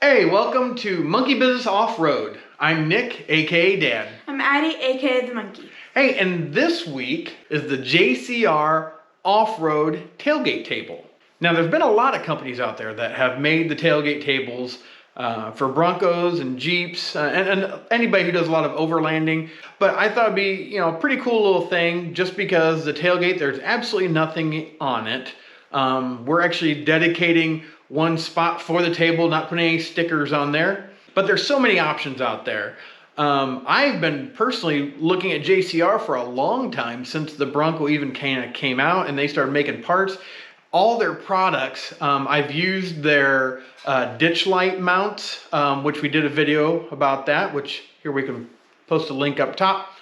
Hey, welcome to Monkey Business Off-Road. I'm Nick, aka Dan. I'm Addie, aka the Monkey. Hey, and this week is the JCR Off-Road Tailgate Table. Now, there's been a lot of companies out there that have made the tailgate tables for Broncos and Jeeps and anybody who does a lot of overlanding. But I thought it'd be, a pretty cool little thing just because the tailgate, there's absolutely nothing on it. We're actually dedicating one spot for the table, not putting any stickers on there. But there's so many options out there. I've been personally looking at JCR for a long time, since the Bronco even kind of came out and they started making parts. All their products, I've used their ditch light mounts, which we did a video about that, which here we can post a link up top.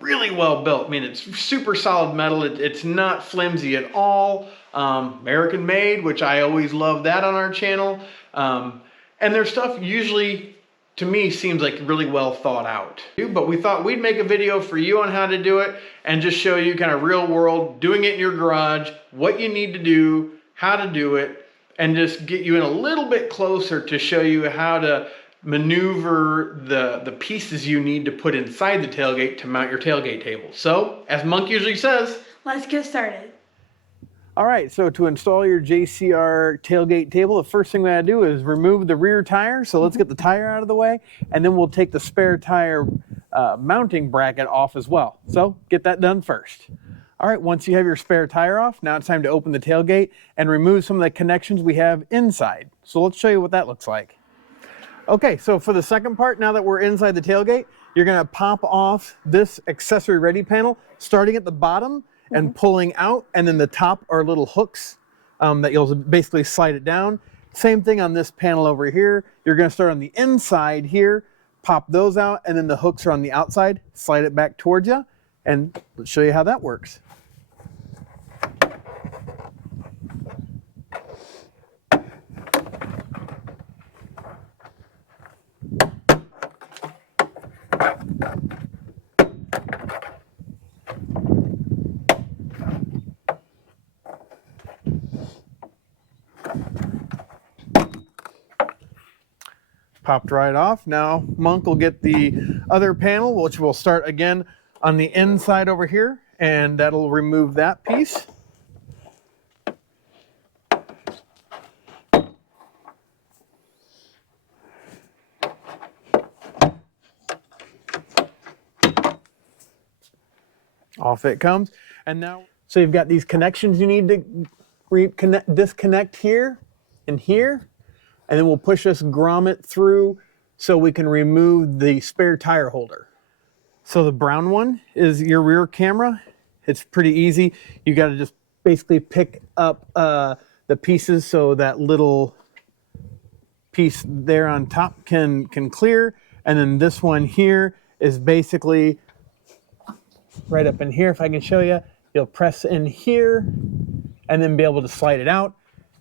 Really well built. I mean, it's super solid metal. It's not flimsy at all. American made, which I always love that on our channel. And their stuff usually, to me, seems like really well thought out. But we thought we'd make a video for you on how to do it and just show you kind of real world, doing it in your garage, what you need to do, how to do it, and just get you in a little bit closer to show you how to maneuver the pieces you need to put inside the tailgate to mount your tailgate table. So, as Monk usually says, let's get started. all right, so to install your JCR tailgate table, the first thing we gotta do is remove the rear tire. So let's get the tire out of the way, and then we'll take the spare tire mounting bracket off as well. So get that done first. All right, once you have your spare tire off, now it's time to open the tailgate and remove some of the connections we have inside. So let's show you what that looks like. Okay, so for the second part, now that we're inside the tailgate, you're gonna pop off this accessory ready panel, starting at the bottom and pulling out, and then the top are little hooks that you'll basically slide it down. Same thing on this panel over here. You're gonna start on the inside here, pop those out, and then the hooks are on the outside, slide it back towards you, and let's show you how that works. Popped right off. Now Monk will get the other panel, which will start again on the inside over here, and that'll remove that piece. Off it comes. And now, so you've got these connections you need to disconnect here and here. And then we'll push this grommet through so we can remove the spare tire holder. So the brown one is your rear camera. It's pretty easy. You got to just basically pick up the pieces so that little piece there on top can clear. And then this one here is basically right up in here. If I can show you, you'll press in here and then be able to slide it out.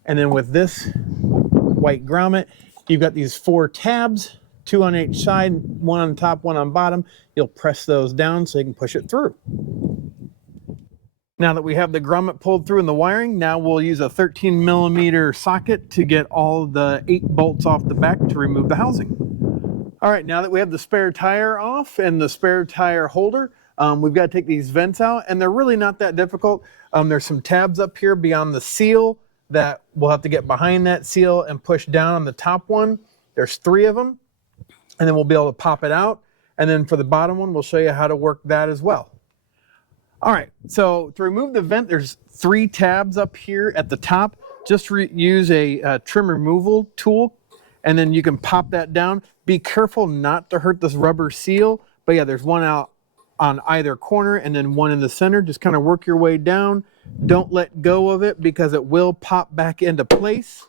And then with this white grommet, you've got these 4 tabs, 2 on each side, 1 on top, 1 on bottom. You'll press those down so you can push it through. Now that we have the grommet pulled through in the wiring, now we'll use a 13mm socket to get all the 8 bolts off the back to remove the housing. All right, now that we have the spare tire off and the spare tire holder, we've got to take these vents out, and they're really not that difficult. There's some tabs up here beyond the seal that we'll have to get behind that seal and push down on the top one. There's 3 of them, and then we'll be able to pop it out. And then for the bottom one, we'll show you how to work that as well. All right, so to remove the vent, there's 3 tabs up here at the top. Just use a trim removal tool, and then you can pop that down. Be careful not to hurt this rubber seal, but yeah, there's 1 out on either corner and then 1 in the center. Just kind of work your way down. Don't let go of it because it will pop back into place.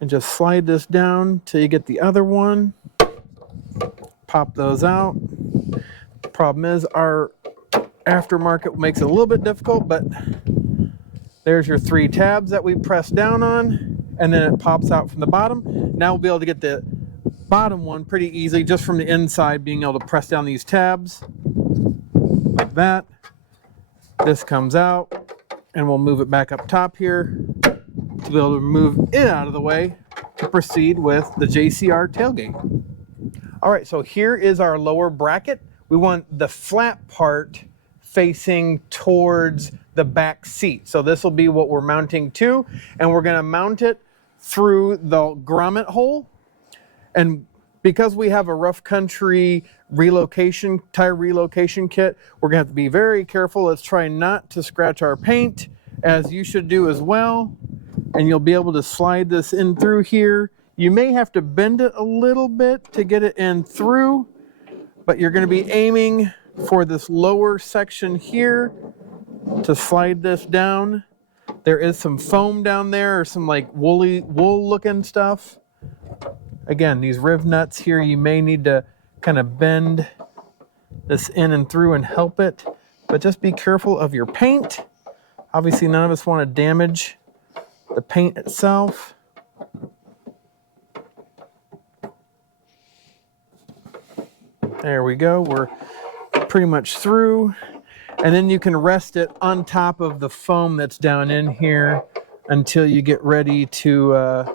And just slide this down till you get the other one. Pop those out. The problem is our aftermarket makes it a little bit difficult, but there's your 3 tabs that we press down on, and then it pops out from the bottom. Now we'll be able to get the bottom one pretty easily just from the inside, being able to press down these tabs like that. This comes out, and we'll move it back up top here. to be able to move it out of the way to proceed with the JCR tailgate. All right, so here is our lower bracket. We want the flat part facing towards the back seat. So this will be what we're mounting to, and we're gonna mount it through the grommet hole. And because we have a rough country tire relocation kit, we're gonna have to be very careful. Let's try not to scratch our paint, as you should do as well. And you'll be able to slide this in through here. You may have to bend it a little bit to get it in through, but you're gonna be aiming for this lower section here to slide this down. There is some foam down there, or some like wool looking stuff. Again, these riv nuts here, you may need to kind of bend this in and through and help it, but just be careful of your paint. Obviously, none of us want to damage the paint itself. There we go, we're pretty much through. And then you can rest it on top of the foam that's down in here until you get ready to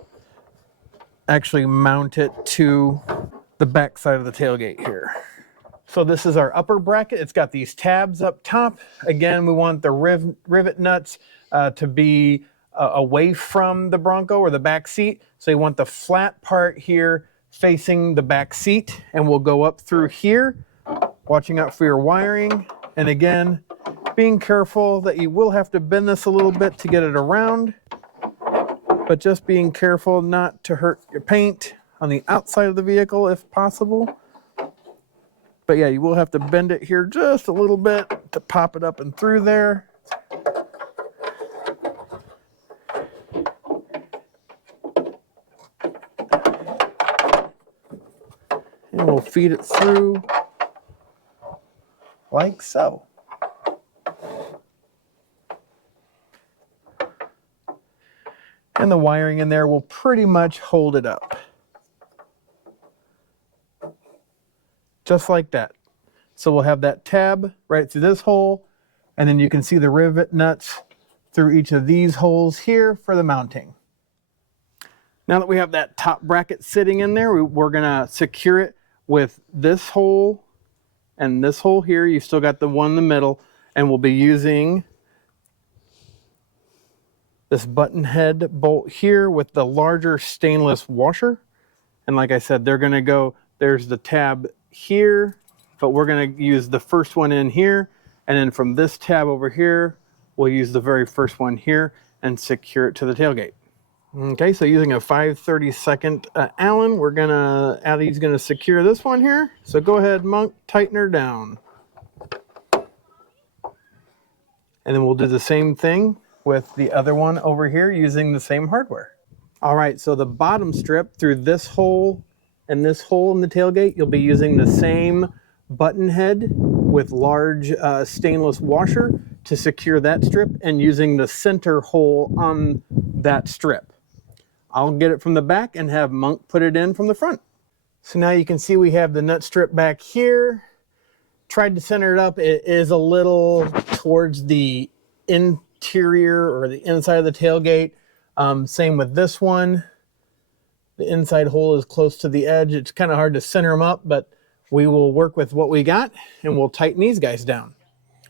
actually mount it to the back side of the tailgate here. So this is our upper bracket. It's got these tabs up top. Again, we want the rivet nuts to be away from the Bronco or the back seat. So you want the flat part here facing the back seat, and we'll go up through here, watching out for your wiring. And again, being careful that you will have to bend this a little bit to get it around, but just being careful not to hurt your paint on the outside of the vehicle if possible. But yeah, you will have to bend it here just a little bit to pop it up and through there. And we'll feed it through like so. And the wiring in there will pretty much hold it up. Just like that. So we'll have that tab right through this hole, and then you can see the rivet nuts through each of these holes here for the mounting. Now that we have that top bracket sitting in there, we're gonna secure it with this hole and this hole here. You've still got the one in the middle, and we'll be using this button head bolt here with the larger stainless washer. And like I said, they're gonna go, there's the tab here, but we're gonna use the first one in here, and then from this tab over here, we'll use the very first one here and secure it to the tailgate. Okay, so using a 5/32 Allen, Addie's gonna secure this one here. So go ahead, Monk, tighten her down. And then we'll do the same thing with the other one over here using the same hardware. All right, so the bottom strip through this hole and this hole in the tailgate, you'll be using the same button head with large stainless washer to secure that strip, and using the center hole on that strip. I'll get it from the back and have Monk put it in from the front. So now you can see we have the nut strip back here. Tried to center it up. It is a little towards the interior or the inside of the tailgate. Same with this one. The inside hole is close to the edge. It's kind of hard to center them up, but we will work with what we got, and we'll tighten these guys down.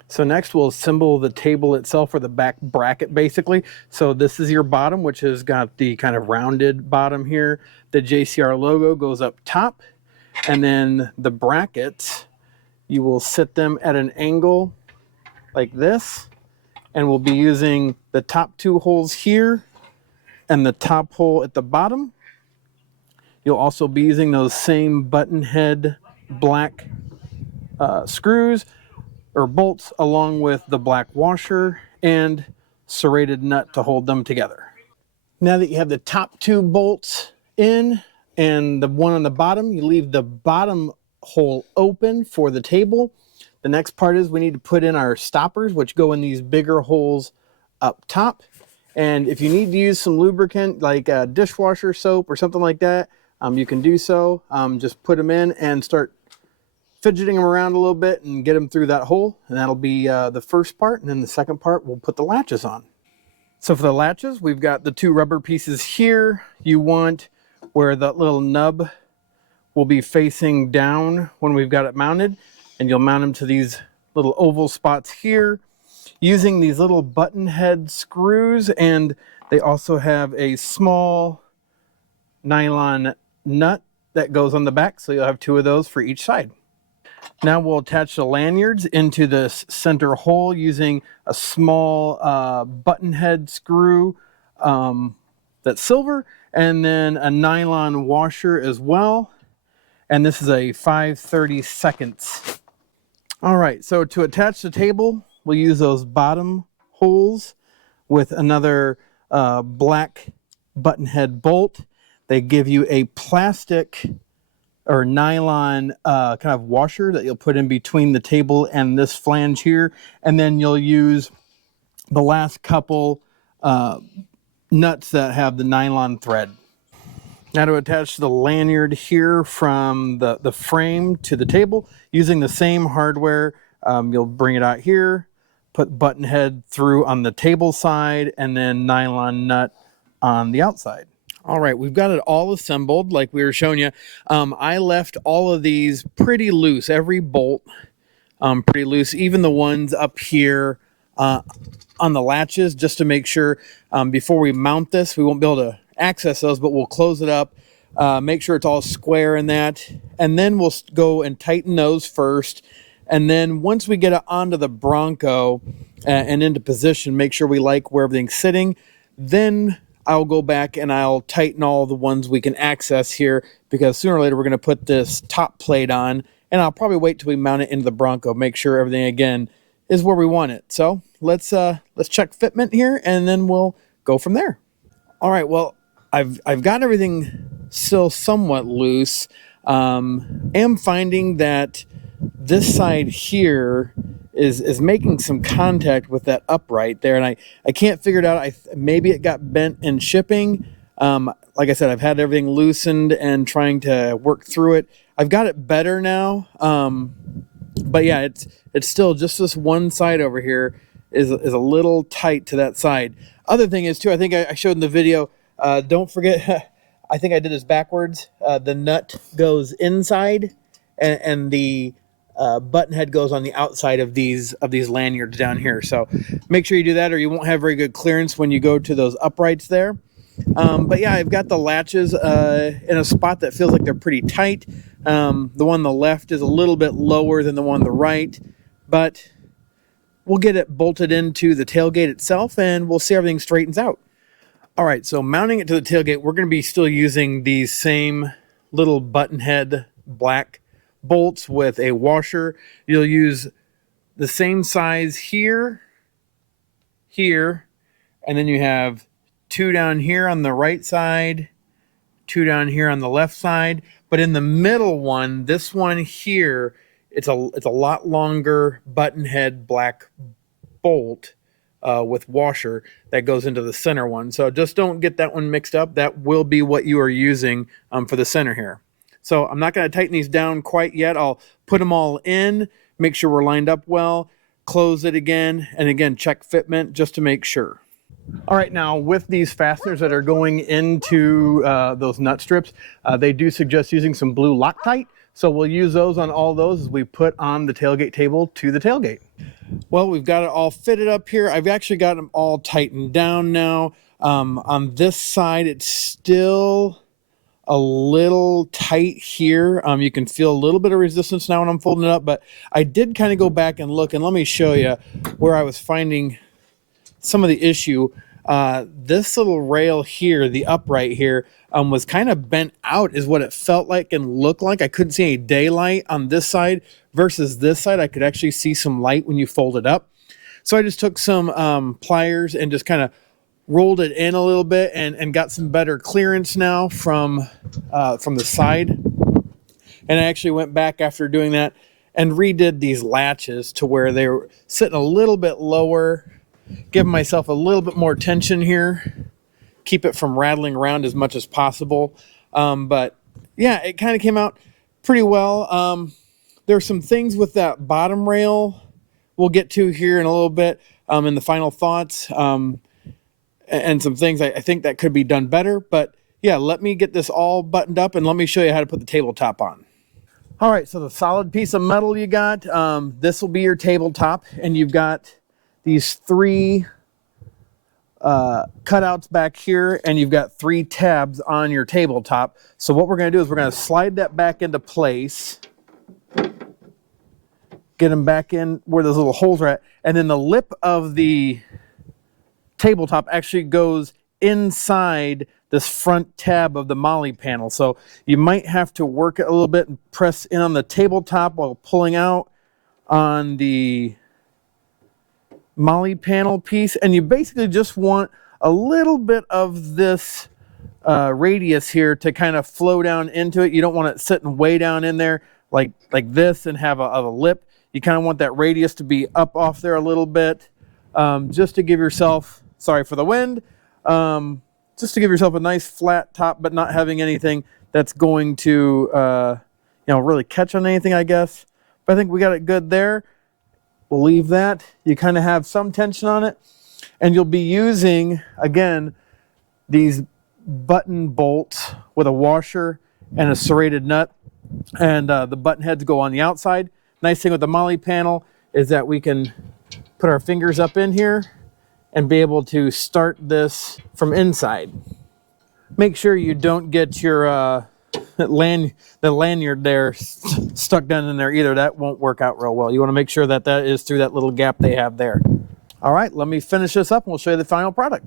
So next we'll assemble the table itself, or the back bracket basically. So this is your bottom, which has got the kind of rounded bottom here. The JCR logo goes up top, and then the brackets, you will sit them at an angle like this, and we'll be using the top two holes here and the top hole at the bottom. You'll also be using those same button head black screws or bolts, along with the black washer and serrated nut to hold them together. Now that you have the top two bolts in and the one on the bottom, you leave the bottom hole open for the table. The next part is we need to put in our stoppers, which go in these bigger holes up top. And if you need to use some lubricant like dishwasher soap or something like that, you can do so. Just put them in and start fidgeting them around a little bit and get them through that hole. And that'll be the first part. And then the second part, we'll put the latches on. So for the latches, we've got the two rubber pieces here. You want where the little nub will be facing down when we've got it mounted, and you'll mount them to these little oval spots here using these little button head screws, and they also have a small nylon nut that goes on the back, so you'll have two of those for each side. Now we'll attach the lanyards into this center hole using a small button head screw that's silver, and then a nylon washer as well. And this is a 5/32. All right, so to attach the table, we'll use those bottom holes with another black button head bolt. They give you a plastic or nylon kind of washer that you'll put in between the table and this flange here, and then you'll use the last couple nuts that have the nylon thread. Now to attach the lanyard here from the frame to the table, using the same hardware, you'll bring it out here, put button head through on the table side, and then nylon nut on the outside. All right, we've got it all assembled like we were showing you. I left all of these pretty loose, every bolt pretty loose, even the ones up here on the latches, just to make sure before we mount this, we won't be able to access those, but we'll close it up, make sure it's all square in that, and then we'll go and tighten those first. And then once we get it onto the Bronco and into position, make sure we like where everything's sitting, then I'll go back and I'll tighten all the ones we can access here, because sooner or later we're going to put this top plate on, and I'll probably wait till we mount it into the Bronco, make sure everything again is where we want it. So let's check fitment here, and then we'll go from there. All right, well, I've got everything still somewhat loose. Am finding that this side here is making some contact with that upright there, and I can't figure it out. Maybe it got bent in shipping. Like I said, I've had everything loosened and trying to work through it. I've got it better now, but yeah, it's still just this one side over here is a little tight to that side. Other thing is too, I think I showed in the video. Don't forget, I think I did this backwards. The nut goes inside, and the button head goes on the outside of these lanyards down here. So make sure you do that, or you won't have very good clearance when you go to those uprights there. But yeah, I've got the latches in a spot that feels like they're pretty tight. The one on the left is a little bit lower than the one on the right, but we'll get it bolted into the tailgate itself, and we'll see everything straightens out. All right, so mounting it to the tailgate, we're going to be still using these same little button head black bolts with a washer. You'll use the same size here, and then you have two down here on the right side, two down here on the left side. But in the middle one, this one here, it's a lot longer button head black bolt with washer that goes into the center one. So just don't get that one mixed up. That will be what you are using for the center here. So I'm not going to tighten these down quite yet. I'll put them all in, make sure we're lined up well, close it again, and again, check fitment just to make sure. All right, now with these fasteners that are going into those nut strips, they do suggest using some blue Loctite. So we'll use those on all those as we put on the tailgate table to the tailgate. Well, we've got it all fitted up here. I've actually got them all tightened down now. On this side, it's still a little tight here. You can feel a little bit of resistance now when I'm folding it up, but I did kind of go back and look, and let me show you where I was finding some of the issue. This little rail here, the upright here, was kind of bent out is what it felt like and looked like. I couldn't see any daylight on this side versus this side. I could actually see some light when you fold it up. So I just took some pliers and just kind of rolled it in a little bit and got some better clearance now from the side. And I actually went back after doing that and redid these latches to where they were sitting a little bit lower, giving myself a little bit more tension here, keep it from rattling around as much as possible. But yeah, it kind of came out pretty well. There's some things with that bottom rail we'll get to here in a little bit in the final thoughts. and some things I think that could be done better. But yeah, let me get this all buttoned up and let me show you how to put the tabletop on. All right, so the solid piece of metal you got, this will be your tabletop, and you've got these 3 cutouts back here, and you've got 3 tabs on your tabletop. So what we're going to do is we're going to slide that back into place, get them back in where those little holes are at, and then the lip of the tabletop actually goes inside this front tab of the MOLLE panel. So you might have to work it a little bit and press in on the tabletop while pulling out on the MOLLE panel piece. And you basically just want a little bit of this radius here to kind of flow down into it. You don't want it sitting way down in there like this and have a lip. You kind of want that radius to be up off there a little bit, just to give yourself, sorry for the wind, just to give yourself a nice flat top, but not having anything that's going to, really catch on anything, I guess. But I think we got it good there. We'll leave that. You kind of have some tension on it. And you'll be using, again, these button bolts with a washer and a serrated nut. And the button heads go on the outside. Nice thing with the MOLLE panel is that we can put our fingers up in here and be able to start this from inside. Make sure you don't get your the lanyard there stuck down in there either. That won't work out real well. You want to make sure that that is through that little gap they have there. All right, let me finish this up and we'll show you the final product.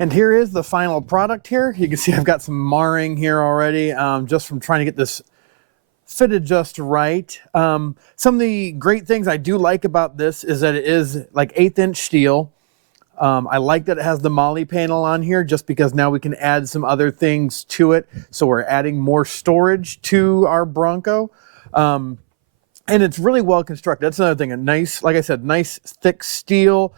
And here is the final product here. You can see I've got some marring here already, just from trying to get this fitted just right. Some of the great things I do like about this is that it is like 1/8" steel. I like that it has the MOLLE panel on here just because now we can add some other things to it. So we're adding more storage to our Bronco. And it's really well constructed. That's another thing, a nice, like I said, nice thick steel.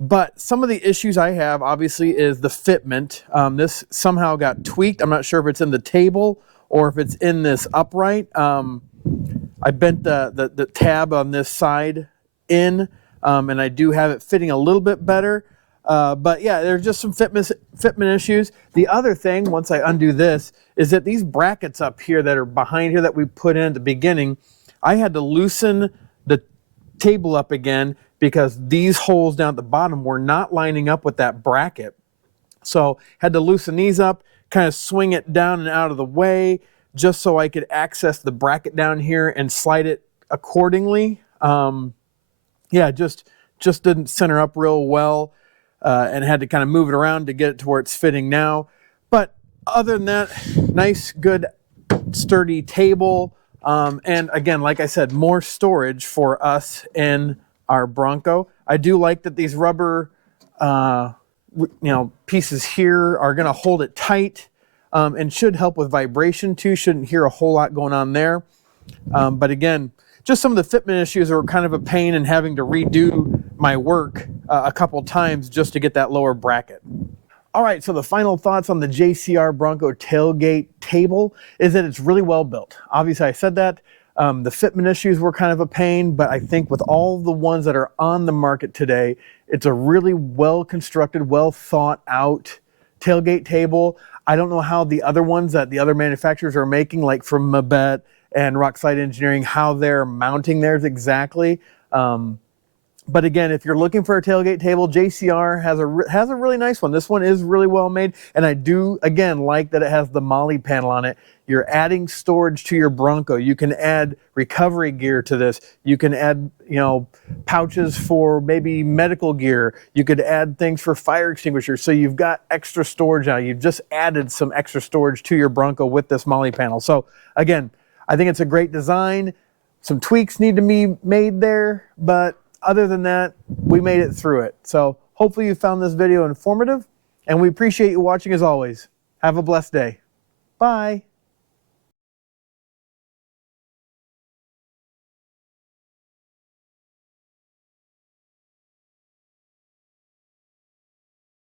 But some of the issues I have obviously is the fitment. This somehow got tweaked. I'm not sure if it's in the table or if it's in this upright. I bent the tab on this side in, and I do have it fitting a little bit better. But yeah, there's just some fitment issues. The other thing, once I undo this, is that these brackets up here that are behind here that we put in at the beginning, I had to loosen the table up again because these holes down at the bottom were not lining up with that bracket. So had to loosen these up, kind of swing it down and out of the way just so I could access the bracket down here and slide it accordingly. Yeah, just didn't center up real well, and had to kind of move it around to get it to where it's fitting now. But other than that, nice, good, sturdy table. And again, like I said, more storage for us in our Bronco. I do like that these rubber pieces here are going to hold it tight, and should help with vibration too. Shouldn't hear a whole lot going on there. But again, just some of the fitment issues are kind of a pain in having to redo my work a couple times just to get that lower bracket. All right, so the final thoughts on the JCR Bronco tailgate table is that it's really well built. Obviously, I said that. The fitment issues were kind of a pain, but I think with all the ones that are on the market today, it's a really well-constructed, well-thought-out tailgate table. I don't know how the other ones that the other manufacturers are making, like from Mabet and Rockside Engineering, how they're mounting theirs exactly. But again, if you're looking for a tailgate table, JCR has a really nice one. This one is really well made, and I do, again, like that it has the MOLLE panel on it. You're adding storage to your Bronco. You can add recovery gear to this. You can add, pouches for maybe medical gear. You could add things for fire extinguishers. So you've got extra storage now. You've just added some extra storage to your Bronco with this MOLLE panel. So again, I think it's a great design. Some tweaks need to be made there, but other than that, we made it through it. So hopefully you found this video informative, and we appreciate you watching as always. Have a blessed day. Bye.